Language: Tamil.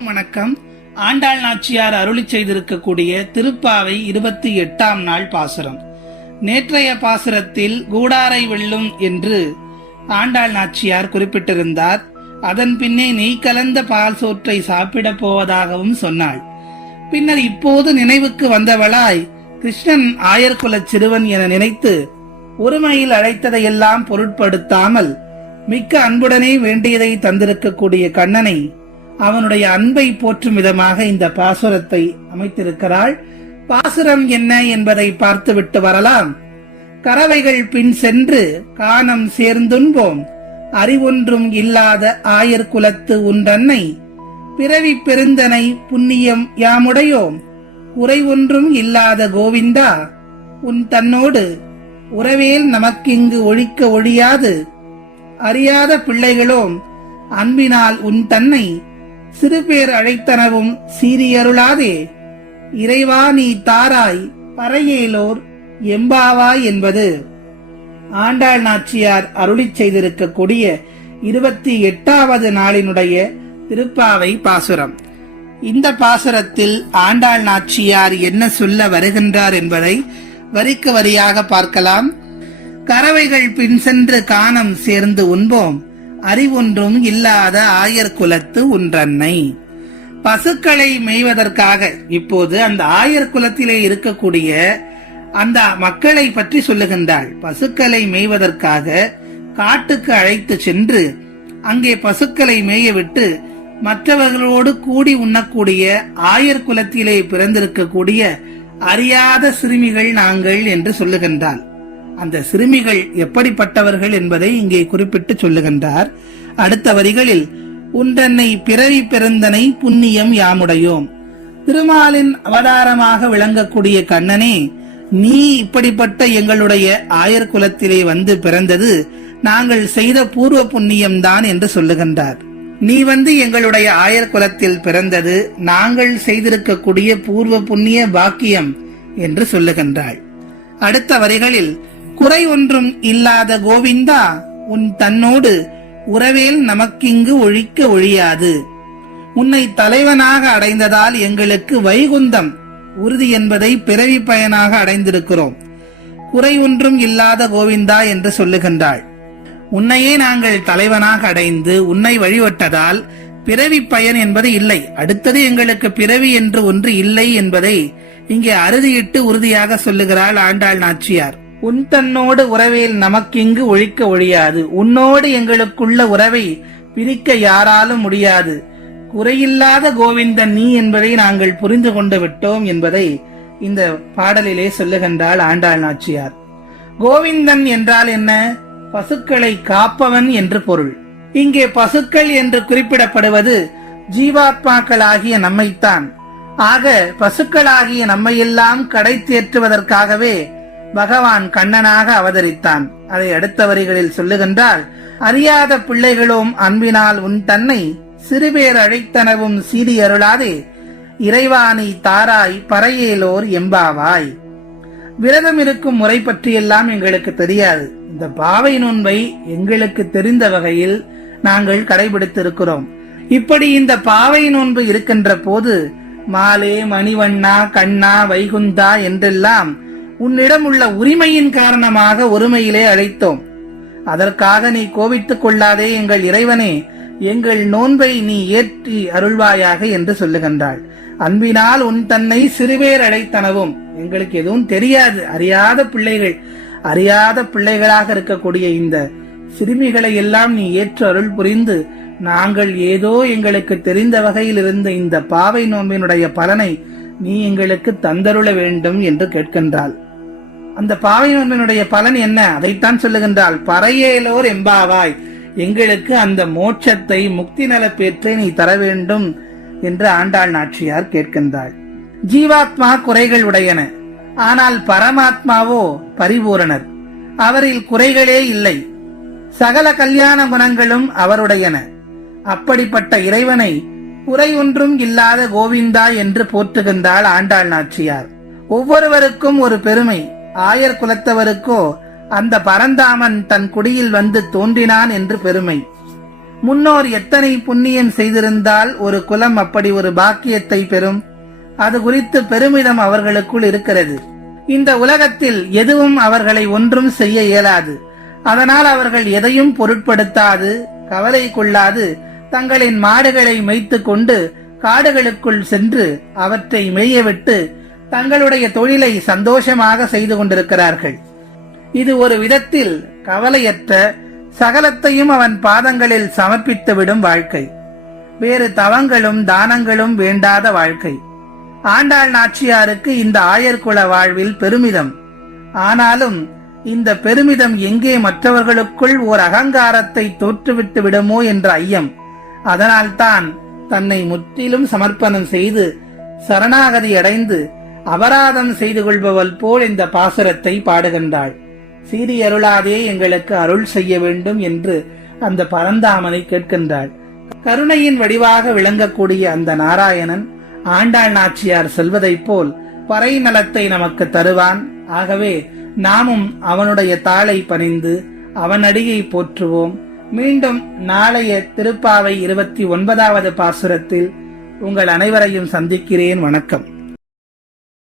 வணக்கம். ஆண்டாள் நாச்சியார் அருளி செய்திருக்கக்கூடிய திருப்பாவை 28ஆம் நாள் பாசுரம். நேற்றைய பாசுரத்தில் கூடாரை வெல்லும் என்று ஆண்டாள் நாச்சியார் குறிப்பிட்டிருந்தார். அதன் பின்னே நெய் கலந்த பால் சோற்றை சாப்பிடப் போவதாகவும் சொன்னாள். பின்னர் இப்போது நினைவுக்கு வந்தவளாய் கிருஷ்ணன் ஆயர்குலச் சிறுவன் என நினைத்து ஒருமையில் அழைத்ததையெல்லாம் பொருட்படுத்தாமல் மிக்க அன்புடனே வேண்டியதை தந்திருக்கக்கூடிய கண்ணனை, அவனுடைய அன்பை போற்றும் விதமாக இந்த பாசுரத்தை அமைத்திருக்கிறாள். பாசுரம் என்ன என்பதை பார்த்துவிட்டு வரலாம். கறவைகள் பின் சென்று கானம் சேர்ந்துண்போம், அறிவொன்றும் இல்லாத ஆயர் குலத்து உன்றன்னை, பிறவி பெருந்தனை புண்ணியம் யாமுடையோம், குறை ஒன்றும் இல்லாத கோவிந்தா உன் தன்னோடு உறவேல் நமக்கிங்கு ஒழிக்க ஒழியாது, அறியாத பிள்ளைகளோம் அன்பினால் உன் தன்னை சிறுபேர் அழைத்தனவும் சீரியருளாதே, இறைவா நீ தாராய் பறையேலோர் எம்பாவாய் என்பது ஆண்டாள் நாச்சியார் அருளி செய்திருக்கக்கூடிய 28வது நாளினுடைய திருப்பாவை பாசுரம். இந்த பாசுரத்தில் ஆண்டாள் நாச்சியார் என்ன சொல்ல வருகின்றார் என்பதை வரிக்கு வரியாக பார்க்கலாம். கறவைகள் பின் சென்று கானம் சேர்ந்து உண்போம், அறிவொன்றும் இல்லாத ஆயர் குலத்து உன்றன்னை. பசுக்களை மேய்வதற்காக இப்போது அந்த ஆயர் குலத்திலே இருக்கக்கூடிய அந்த மக்களை பற்றி சொல்லுகின்றாள். பசுக்களை மேய்வதற்காக காட்டுக்கு அழைத்து சென்று அங்கே பசுக்களை மேயவிட்டு மற்றவர்களோடு கூடி உண்ணக்கூடிய ஆயர் குலத்திலே பிறந்திருக்கக்கூடிய அறியாத சிறுமிகள் நாங்கள் என்று சொல்லுகின்றாள். அந்த சிறுமிகள் எப்படிப்பட்டவர்கள் என்பதை இங்கே குறிப்பிட்டு சொல்லுகின்றார். அடுத்த வரிகளில் உன்றன்னை பிறவி பிறந்தனை புண்ணியம் யாமுடையோம். திருமாலின் அவதாரமாக விளங்கக்கூடிய கண்ணனே, நீ இப்படிப்பட்ட எங்களுடைய ஆயர் குலத்திலே வந்து பிறந்தது நாங்கள் செய்த பூர்வ புண்ணியம்தான் என்று சொல்லுகின்றார். நீ வந்து எங்களுடைய ஆயர் குலத்தில் பிறந்தது நாங்கள் செய்திருக்கக்கூடிய பூர்வ புண்ணிய பாக்கியம் என்று சொல்லுகின்றாள். அடுத்த வரிகளில் குறை ஒன்றும் இல்லாத கோவிந்தா உன் தன்னோடு உறவேல் நமக்கிங்கு ஒழிக்க ஒழியாது. உன்னை தலைவனாக அடைந்ததால் எங்களுக்கு வைகுந்தம் உறுதி என்பதை பிறவி பயனாக அடைந்திருக்கிறோம். குறை ஒன்றும் இல்லாத கோவிந்தா என்று சொல்லுகின்றாள். உன்னையே நாங்கள் தலைவனாக அடைந்து உன்னை வழிபட்டதால் பிறவி பயன் என்பது இல்லை. அடுத்தது எங்களுக்கு பிறவி என்று ஒன்று இல்லை என்பதை இங்கே அறுதியிட்டு உறுதியாக சொல்லுகிறாள் ஆண்டாள் நாச்சியார். உன் தன்னோடு உறவேல் நமக்கிங்கு ஒழிக்க ஒழியாது. உன்னோடு எங்களுக்குள்ள உறவை பிரிக்க யாராலும் முடியாது. குறையில்லாத கோவிந்தன் நீ என்பதை நாங்கள் புரிந்து கொண்டு விட்டோம் என்பதை இந்த பாடலிலே சொல்லுகின்றாள் ஆண்டாள் நாச்சியார். கோவிந்தன் என்றால் என்ன? பசுக்களை காப்பவன் என்று பொருள். இங்கே பசுக்கள் என்று குறிப்பிடப்படுவது ஜீவாத்மாக்களாகிய நம்மைத்தான். ஆக பசுக்களாகிய நம்மையெல்லாம் கடை தேற்றுவதற்காகவே பகவான் கண்ணனாக அவதரித்தான். அதை அடுத்த வரிகளில் சொல்லுகின்றால், அறியாத பிள்ளைகளோம் அன்பினால் உன் தன்னை சிறுபேர் அழைத்தனவும் சீடி அருளாதே, இறைவாணி தாராய் பறையேலோர் எம்பாவாய். விரதம் இருக்கும் முறை பற்றியெல்லாம் எங்களுக்கு தெரியாது. இந்த பாவை நோன்பை எங்களுக்கு தெரிந்த வகையில் நாங்கள் கடைபிடித்திருக்கிறோம். இப்படி இந்த பாவை நோன்பு இருக்கின்ற போது மாலே மணிவண்ணா கண்ணா வைகுந்தா என்றெல்லாம் உன்னிடம் உள்ள உரிமையின் காரணமாக ஒருமையிலே அழைத்தோம். அதற்காக நீ கோபித்துக் கொள்ளாதே எங்கள் இறைவனே, எங்கள் நோன்பை நீ ஏற்றி அருள்வாயாக என்று சொல்லுகின்றாள். அன்பினால் உன் தன்னை சிறுபேர் அழைத்தனவும், எங்களுக்கு எதுவும் தெரியாது, அறியாத பிள்ளைகளாக இருக்கக்கூடிய இந்த சிறுமிகளை எல்லாம் நீ ஏற்று அருள் புரிந்து நாங்கள் ஏதோ எங்களுக்கு தெரிந்த வகையில் இருந்த இந்த பாவை நோன்பினுடைய பலனை நீ எங்களுக்கு தந்தருள வேண்டும் என்று கேட்கின்றாள். அந்த பாவை நோன்பினுடைய பலன் என்ன? அதைத்தான் சொல்லுகின்றாள். பறையேலோர் எம்பாவாய், எங்களுக்கு அந்த மோட்சத்தை முக்தி நலப்பேற்றை நீ தர வேண்டும் என்று ஆண்டாள் நாச்சியார் கேட்கின்றாள். ஜீவாத்மா குறைகள் உடையன, ஆனால் பரமாத்மாவோ பரிபூரணர். அவரில் குறைகளே இல்லை. சகல கல்யாண குணங்களும் அவருடையன. அப்படிப்பட்ட இறைவனை குறை ஒன்றும் இல்லாத கோவிந்தா என்று போற்றுகின்றாள் ஆண்டாள் நாச்சியார். ஒவ்வொருவருக்கும் ஒரு பெருமை. ஆயர் குலத்தவருக்கோ அந்த பரந்தாமன் தன் குடியில் வந்து தோன்றினான் என்று பெருமை. முன்னோர் எத்தனை புண்ணியம் செய்திருந்தால் ஒரு குலம் அப்படி ஒரு பாக்கியத்தை பெறும்? அது குறித்து பெருமிதம் அவர்களுக்குள் இருக்கிறது. இந்த உலகத்தில் எதுவும் அவர்களை ஒன்றும் செய்ய இயலாது. அதனால் அவர்கள் எதையும் பொருட்படுத்தாது, கவலை கொள்ளாது, தங்களின் மாடுகளை மேய்த்து கொண்டு காடுகளுக்குள் சென்று அவற்றை மேயவிட்டு தங்களுடைய தொழிலை சந்தோஷமாக செய்து கொண்டிருக்கிறார்கள். இது ஒரு விதத்தில் கவலையற்ற, சகலத்தையும் அவன் பாதங்களில் சமர்ப்பித்துவிடும் வாழ்க்கை. வேறு தவங்களும் தானங்களும் வேண்டாத வாழ்க்கை. ஆண்டாள் நாச்சியாருக்கு இந்த ஆயர்குல வாழ்வில் பெருமிதம். ஆனாலும் இந்த பெருமிதம் எங்கே மற்றவர்களுக்குள் ஓர் அகங்காரத்தை தோற்றுவிட்டு விடுமோ என்ற ஐயம். அதனால்தான் தன்னை முற்றிலும் சமர்ப்பணம் செய்து சரணாகதி அடைந்து அபராதம் செய்து கொள்பவள் போல் இந்த பாசுரத்தை பாடுகின்றாள். சீறி அருளாதே, எங்களுக்கு அருள் செய்ய வேண்டும் என்று அந்த பரந்தாமனை கேட்கின்றாள். கருணையின் வடிவாக விளங்கக்கூடிய அந்த நாராயணன் ஆண்டாள் நாச்சியார் செல்வதைப் போல் பறை நலத்தை நமக்கு தருவான். ஆகவே நாமும் அவனுடைய தாளை பணிந்து அவன் அடியை போற்றுவோம். மீண்டும் நாளைய திருப்பாவை 29வது பாசுரத்தில் உங்கள் அனைவரையும் சந்திக்கிறேன். வணக்கம்.